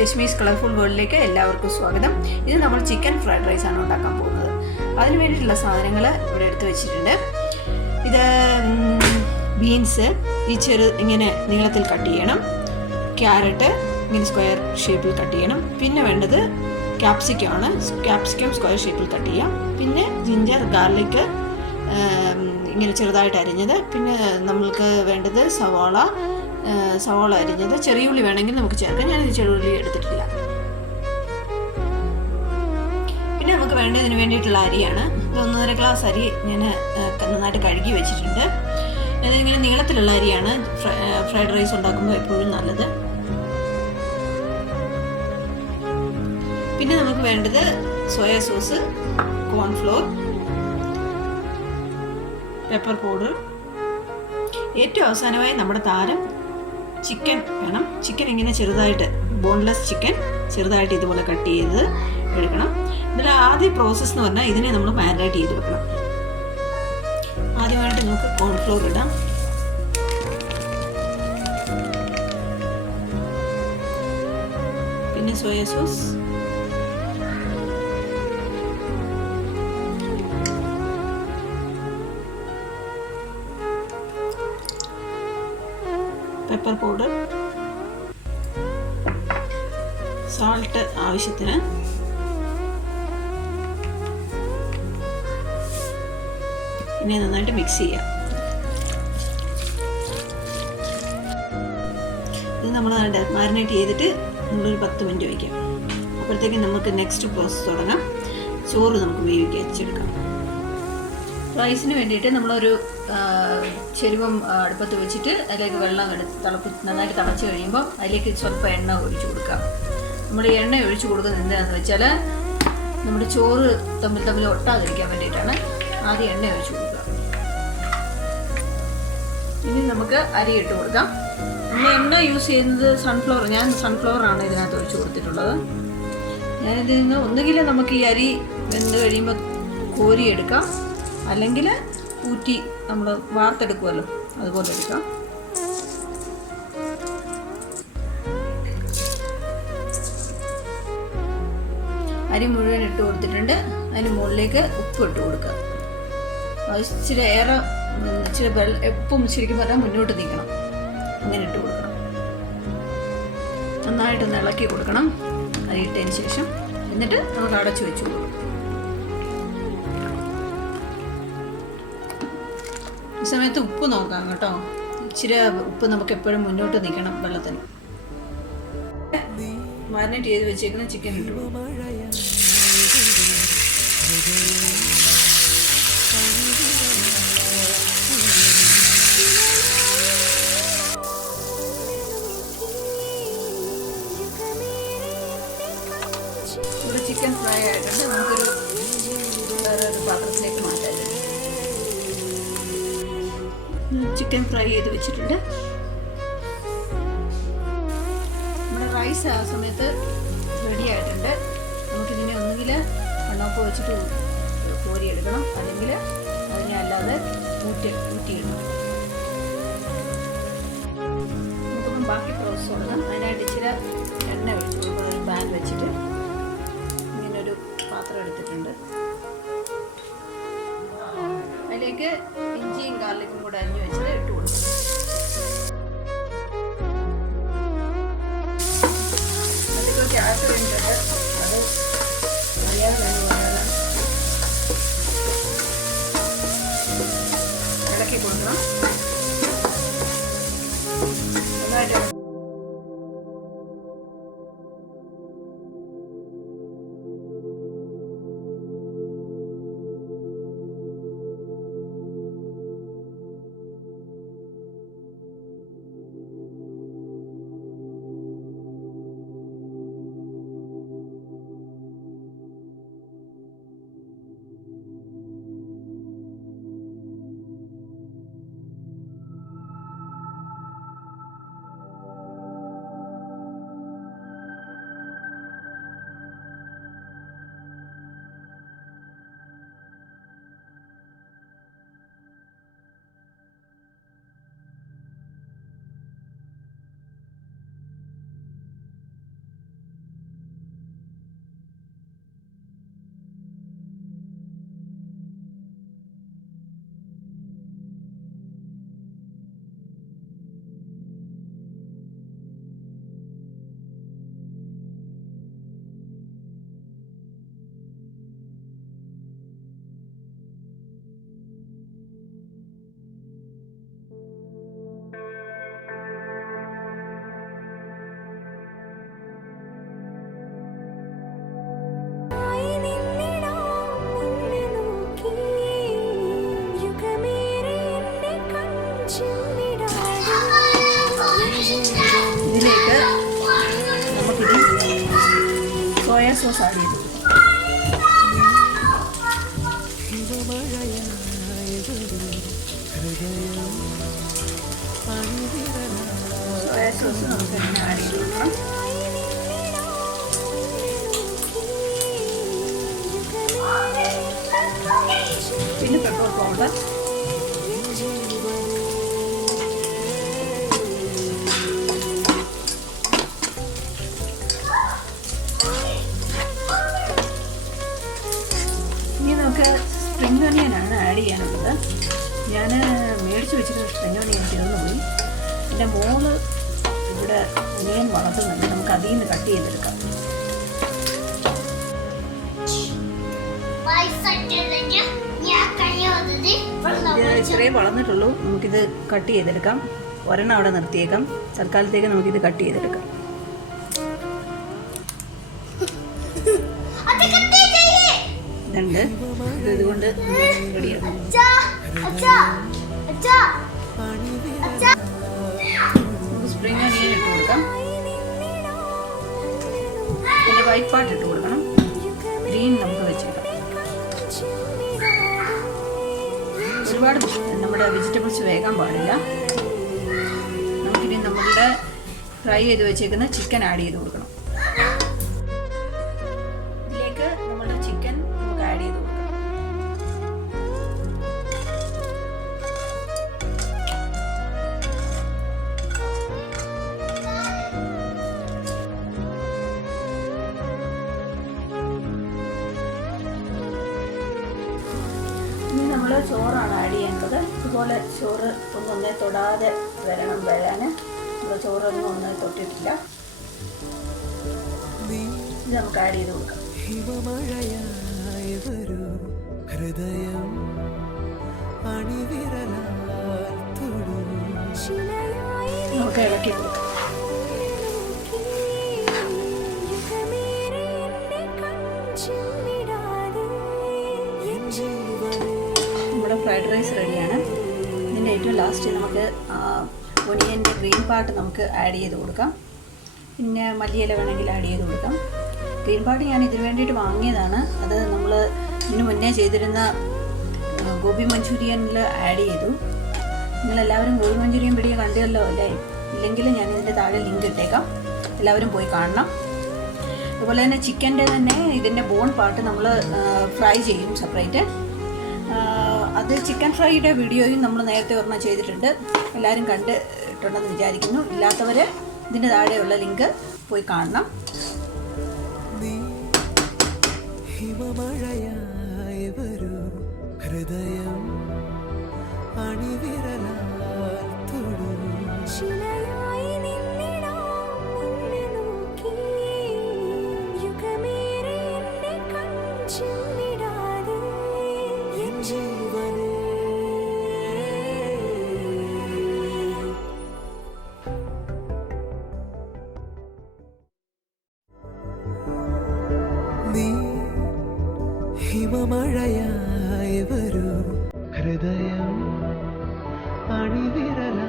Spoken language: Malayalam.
രശ്മീസ് കളർഫുൾ വേൾഡിലേക്ക് എല്ലാവർക്കും സ്വാഗതം. ഇത് നമ്മൾ ചിക്കൻ ഫ്രൈഡ് റൈസ് ആണ് ഉണ്ടാക്കാൻ പോകുന്നത്. അതിന് വേണ്ടിയിട്ടുള്ള സാധനങ്ങൾ ഇവിടെ എടുത്ത് വെച്ചിട്ടുണ്ട്. ഇത് ബീൻസ് ഇങ്ങനെ നീളത്തിൽ കട്ട് ചെയ്യണം. ക്യാരറ്റ് ഇങ്ങനെ സ്ക്വയർ ഷേപ്പിൽ കട്ട് ചെയ്യണം. പിന്നെ വേണ്ടത് ക്യാപ്സിക്കം സ്ക്വയർ ഷേപ്പിൽ കട്ട് ചെയ്യാം. പിന്നെ ജിഞ്ചർ ഗാർലിക് ഇങ്ങനെ ചെറുതായിട്ട് അരിഞ്ഞത്. പിന്നെ നമ്മൾക്ക് വേണ്ടത് സവാള അരിഞ്ഞത്. ചെറിയ ഉള്ളി വേണമെങ്കിൽ നമുക്ക് ചേർക്കാം. ഞാനിത് ചെറിയ ഉള്ളി എടുത്തിട്ടില്ല. പിന്നെ നമുക്ക് വേണ്ടതിന് വേണ്ടിയിട്ടുള്ള അരിയാണ്. ഇത് 1.5 ഗ്ലാസ് അരി ഞാൻ നന്നായിട്ട് കഴുകി വെച്ചിട്ടുണ്ട്. ഇതിങ്ങനെ നീളത്തിലുള്ള അരിയാണ് ഫ്രൈഡ് റൈസ് ഉണ്ടാക്കുമ്പോൾ എപ്പോഴും നല്ലത്. പിന്നെ നമുക്ക് വേണ്ടത് soya sauce, cornflour, pepper powder. ഏറ്റവും അവസാനമായി നമ്മുടെ താരം ചിക്കൻ വേണം. ചിക്കൻ ഇങ്ങനെ ചെറുതായിട്ട് ബോൺലെസ് ചിക്കൻ ചെറുതായിട്ട് ഇതുപോലെ കട്ട് ചെയ്ത് എടുക്കണം. ഇതിൽ ആദ്യ പ്രോസസ്സ് എന്ന് പറഞ്ഞാൽ ഇതിനെ നമ്മൾ മാരിനേറ്റ് ചെയ്ത് വെക്കണം. ആദ്യമായിട്ട് നമുക്ക് കോൺഫ്ലോർ ഇടാം. പിന്നെ soya sauce, pepper powder, salt ആവശ്യത്തിന്, പിന്നെ നന്നായിട്ട് മിക്സ് ചെയ്യാം. ഇത് നമ്മൾ മാരിനേറ്റ് ചെയ്തിട്ട് നമ്മളൊരു 10 മിനിറ്റ് വയ്ക്കാം. അപ്പോഴത്തേക്കും നമുക്ക് നെക്സ്റ്റ് പ്രോസസ്സ് തുടങ്ങാം. ചോറ് നമുക്ക് വേവിച്ചെടുക്കാം. റൈസിന് വേണ്ടിയിട്ട് നമ്മളൊരു ചെരുവം അടുപ്പത്ത് വെച്ചിട്ട് അതിലേക്ക് വെള്ളം എടുത്ത് നന്നായിട്ട് തിളച്ച് കഴിയുമ്പോൾ അതിലേക്ക് സ്വല്പം എണ്ണ ഒഴിച്ചു കൊടുക്കാം. നമ്മൾ എണ്ണ ഒഴിച്ചു കൊടുക്കുന്നത് എന്താണെന്ന് വെച്ചാൽ നമ്മുടെ ചോറ് തമ്മിൽ ഒട്ടാതിരിക്കാൻ വേണ്ടിയിട്ടാണ്. ആദ്യം എണ്ണ ഒഴിച്ചു കൊടുക്കുക. ഇനി നമുക്ക് അരി ഇട്ട് കൊടുക്കാം. നമ്മൾ എണ്ണ യൂസ് ചെയ്യുന്നത് ഞാൻ സൺഫ്ലവറാണ് ഇതിനകത്ത് ഒഴിച്ചു കൊടുത്തിട്ടുള്ളത്. ഞാനിതിൽ നിന്ന് ഒന്നുകിൽ നമുക്ക് ഈ അരി വെന്ത് കഴിയുമ്പോൾ കോരിയെടുക്കാം, അല്ലെങ്കിൽ ഊറ്റി നമ്മൾ വാർത്തെടുക്കുമല്ലോ അതുപോലെ എടുക്കാം. അരി മുഴുവൻ ഇട്ട് കൊടുത്തിട്ടുണ്ട്. അതിന് മുകളിലേക്ക് ഉപ്പ് ഇട്ട് കൊടുക്കുക. ഉപ്പും ശരിക്കും പറഞ്ഞാൽ മുന്നോട്ട് നീക്കണം. അങ്ങനെ ഇട്ട് കൊടുക്കണം. നന്നായിട്ടൊന്ന് ഇളക്കി കൊടുക്കണം അരി ഇട്ടതിന് ശേഷം. എന്നിട്ട് നമുക്ക് അടച്ചു വെച്ച് കൊടുക്കണം. ഈ സമയത്ത് ഉപ്പ് നോക്കാം കേട്ടോ. ഇച്ചിരി ഉപ്പ് നമുക്ക് എപ്പോഴും മുന്നോട്ട് നിൽക്കണം വെള്ളത്തിന്. മാരിനേറ്റ് ചെയ്ത് വെച്ചേക്കുന്ന ചിക്കൻ ഇട്ടു. ഇവിടെ ചിക്കൻ ഫ്രൈ ആയിട്ടുണ്ട്. നമുക്കൊരു വേറൊരു പാത്രത്തിലേക്ക് മാറ്റാം. ചിക്കൻ ഫ്രൈ ചെയ്ത് വെച്ചിട്ടുണ്ട്. നമ്മുടെ റൈസ് ആ സമയത്ത് റെഡി ആയിട്ടുണ്ട്. നമുക്കിതിനെ ഒന്നുകിൽ കണ്ണോപ്പ് വെച്ചിട്ട് കോരിയെടുക്കണം, അല്ലെങ്കിൽ അതിനെ അല്ലാതെ ഊറ്റിയിടണം. നമുക്കിപ്പം ബാക്കി പ്രോസസ്സ് കൊടുക്കാം. അതിനായിട്ട് ഇച്ചിരി എണ്ണ ഒഴിച്ച് കൊടുക്കുക. ഒരു പാൻ വെച്ചിട്ട് ഇങ്ങനൊരു പാത്രം എടുത്തിട്ടുണ്ട്. അതിലേക്ക് ഇഞ്ചിയും ഗാർലിക്കും കൂടെ അരിഞ്ഞു വെച്ചത് ഇട്ട് കൊടുക്കും. അതിലേക്ക് ക്യാരറ്റ് വേണ്ടിയിട്ട് അത് അറിയാതെ ഇളക്കി കൊടുക്കണം. നന്നായിട്ട് സോസ് ആഡ് ചെയ്തു. സോയ സോസ് നമുക്ക് എങ്ങനെ ആഡ് ചെയ്ത് കൊടുക്കണം. പിന്നെ പെപ്പർ പൗഡർ, ഇനി നമുക്ക് സ്പ്രിംഗ് ഓണിയനാണ് ആഡ് ചെയ്യാനുള്ളത്. ഞാൻ മേടിച്ച് വെച്ചിട്ട് സ്പ്രിംഗ് ഓണിയൻ തീർന്നു പോയി. എൻ്റെ മോള് ഇവിടെ ഒനിയൻ വളർത്തുന്നുണ്ട്, നമുക്ക് അതിൽ നിന്ന് കട്ട് ചെയ്തെടുക്കാം. ചെറിയ വളർന്നിട്ടുള്ളൂ, നമുക്കിത് കട്ട് ചെയ്തെടുക്കാം. ഒരെണ്ണം അവിടെ നിർത്തിയേക്കാം, തൽക്കാലത്തേക്ക് നമുക്കിത് കട്ട് ചെയ്തെടുക്കാം. ഇതുണ്ട്, ഇതുകൊണ്ട് റെഡിയാക്കാം. സ്പ്രിംഗ് ഓണിയൻ ഇട്ട് കൊടുക്കാം. പിന്നെ വൈറ്റ് പാർട്ട് ഇട്ട് കൊടുക്കണം. ഗ്രീൻ നമുക്ക് വെച്ചേക്കാം. ഒരുപാട് നമ്മുടെ വെജിറ്റബിൾസ് വേകാൻ പാടില്ല. നമുക്കിനി നമ്മളുടെ ഫ്രൈ ചെയ്ത് വെച്ചേക്കുന്ന ചിക്കൻ ആഡ് ചെയ്ത് കൊടുക്കണം. ഇതിലേക്ക് നമ്മുടെ ചിക്കൻ നമുക്ക് ആഡ് ചെയ്ത് കൊടുക്കണം. ഇനി നമ്മൾ ചോറാണ് ആഡ് ചെയ്യേണ്ടത്. ഇതുപോലെ ചോറ് ഒന്നൊന്നേ തൊടാതെ വരണം വരാൻ. നമ്മൾ ചോറൊന്നും ഒന്നേ തൊട്ടിട്ടില്ല. ഇത് നമുക്ക് ആഡ് ചെയ്ത് കൊടുക്കാം. നമുക്ക് ഇളക്കി കൊടുക്കാം. നമ്മുടെ ഫ്രൈഡ് റൈസ് റെഡിയാണ്. ഇതിൻ്റെ ഏറ്റവും ലാസ്റ്റ് നമുക്ക് ഒനിയൻ്റെ ഗ്രീൻ പാർട്ട് നമുക്ക് ആഡ് ചെയ്ത് കൊടുക്കാം. പിന്നെ മല്ലിയില വേണമെങ്കിൽ ആഡ് ചെയ്ത് കൊടുക്കാം. ഗ്രീൻ പാർട്ട് ഞാൻ ഇതിന് വേണ്ടിയിട്ട് വാങ്ങിയതാണ്. അത് നമ്മൾ ഇതിന് മുന്നേ ചെയ്തിരുന്ന ഗോബി മഞ്ചൂരിയനിൽ ആഡ് ചെയ്തു. നിങ്ങളെല്ലാവരും ഗോബി മഞ്ചൂരിയൻ വീഡിയോ കണ്ടല്ലോ അല്ലേ? ഇല്ലെങ്കിൽ ഞാൻ ഇതിൻ്റെ താഴെ ലിങ്ക് ഇട്ടേക്കാം, എല്ലാവരും പോയി കാണണം. അതുപോലെ തന്നെ ചിക്കൻ്റെ തന്നെ ഇതിൻ്റെ ബോൺ പാർട്ട് നമ്മൾ ഫ്രൈ ചെയ്യും സെപ്പറേറ്റ്. അത് ചിക്കൻ ഫ്രൈയുടെ വീഡിയോയും നമ്മൾ നേരത്തെ ഒരെണ്ണം ചെയ്തിട്ടുണ്ട്, എല്ലാവരും കണ്ടിട്ടുണ്ടെന്ന് വിചാരിക്കുന്നു. ഇല്ലാത്തവർ ഇതിൻ്റെ താഴെയുള്ള ലിങ്ക് പോയി കാണണം. ഹിമമഴയായി വരൂ ഹൃദയം അണിവിരലാ